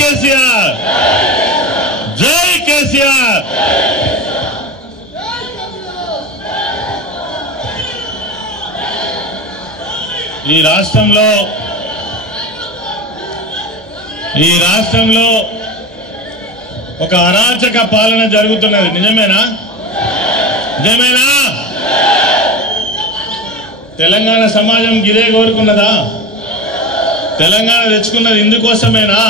కేసీఆర్, జై కేసీఆర్. ఈ రాష్ట్రంలో ఒక అరాచక పాలన జరుగుతున్నది. నిజమేనా? తెలంగాణ సమాజం గిదే కోరుకున్నదా? తెలంగాణ తెచ్చుకున్నది ఇందుకోసమేనా?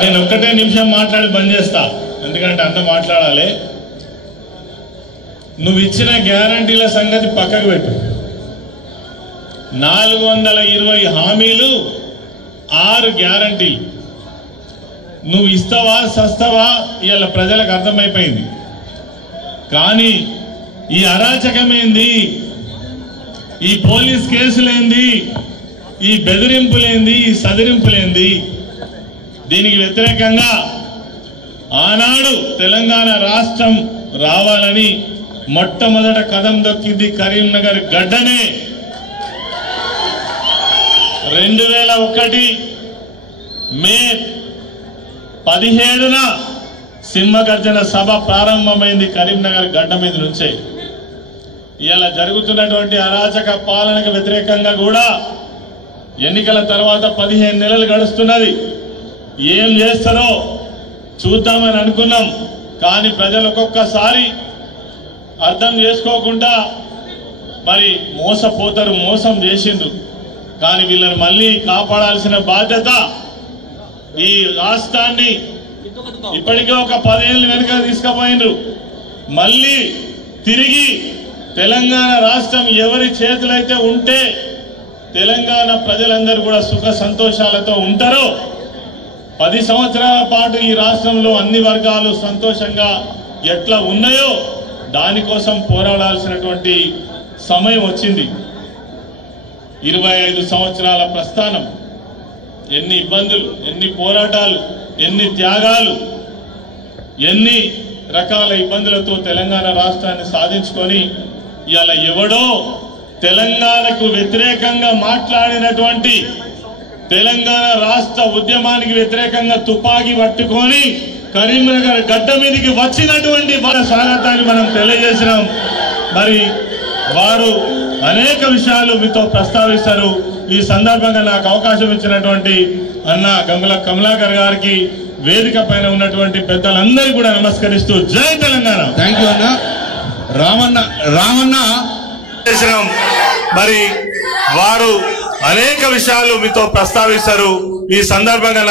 నేను ఒక్కటే నిమిషం మాట్లాడి బంద్ చేస్తా, ఎందుకంటే అంత మాట్లాడాలి. నువ్వు ఇచ్చిన గ్యారంటీల సంగతి పక్కకు పెట్టు. 420 హామీలు, 6 గ్యారంటీలు. నువ్వు ఇస్తావా సస్తావా ఇవాళ ప్రజలకు అర్థమైపోయింది. కానీ ఈ అరాచకమేంది, ఈ పోలీస్ కేసులేంది, ఈ బెదిరింపులేంది, ఈ సదిరింపులేంది? దీనికి వ్యతిరేకంగా ఆనాడు తెలంగాణ రాష్ట్రం రావాలని మొట్టమొదట కదం దొక్కింది కరీంనగర్ గడ్డనే. 2001 మే 17న సింహగర్జన సభ ప్రారంభమైంది కరీంనగర్ గడ్డ మీద నుంచే. ఇలా జరుగుతున్నటువంటి అరాచక పాలనకు వ్యతిరేకంగా కూడా ఎన్నికల తర్వాత 15 నెలలు గడుస్తున్నది. ఏం చేస్తారో చూద్దామని అనుకున్నాం, కానీ ప్రజలు ఒక్కొక్కసారి అర్థం చేసుకోకుండా మరి మోసపోతారు, మోసం చేసిండ్రు. కానీ వీళ్ళని మళ్ళీ కాపాడాల్సిన బాధ్యత ఈ రాష్ట్రాన్ని ఇప్పటికే ఒక 10 ఏళ్ళు వెనుక తీసుకుపోయిండ్రు. మళ్ళీ తిరిగి తెలంగాణ రాష్ట్రం ఎవరి చేతులైతే ఉంటే తెలంగాణ ప్రజలందరూ కూడా సుఖ సంతోషాలతో ఉంటారో, 10 సంవత్సరాల పాటు ఈ రాష్ట్రంలో అన్ని వర్గాలు సంతోషంగా ఎట్లా ఉన్నాయో దానికోసం పోరాడాల్సినటువంటి సమయం వచ్చింది. 25 సంవత్సరాల ప్రస్థానం, ఎన్ని ఇబ్బందులు, ఎన్ని పోరాటాలు, ఎన్ని త్యాగాలు, ఎన్ని రకాల ఇబ్బందులతో తెలంగాణ రాష్ట్రాన్ని సాధించుకొని ఇవాళ ఎవడో తెలంగాణకు వ్యతిరేకంగా మాట్లాడినటువంటి, తెలంగాణ రాష్ట్ర ఉద్యమానికి వ్యతిరేకంగా తుపాకీ పట్టుకొని కరీంనగర్ గడ్డ మీదకి వచ్చినటువంటి మన స్వాగతాన్ని మనం తెలియజేసినాం. మరి వారు అనేక విషయాలు మీతో ప్రస్తావిస్తారు. ఈ సందర్భంగా నాకు అవకాశం ఇచ్చినటువంటి అన్న గంగుల కమలాకర్ గారికి, వేదిక పైన ఉన్నటువంటి పెద్దలందరికీ కూడా నమస్కరిస్తూ జై తెలంగాణ. థ్యాంక్ యూ అన్న. రామన్న మరి వారు అనేక విషయాలు మీతో ప్రస్తావిస్తారు. ఈ సందర్భంగా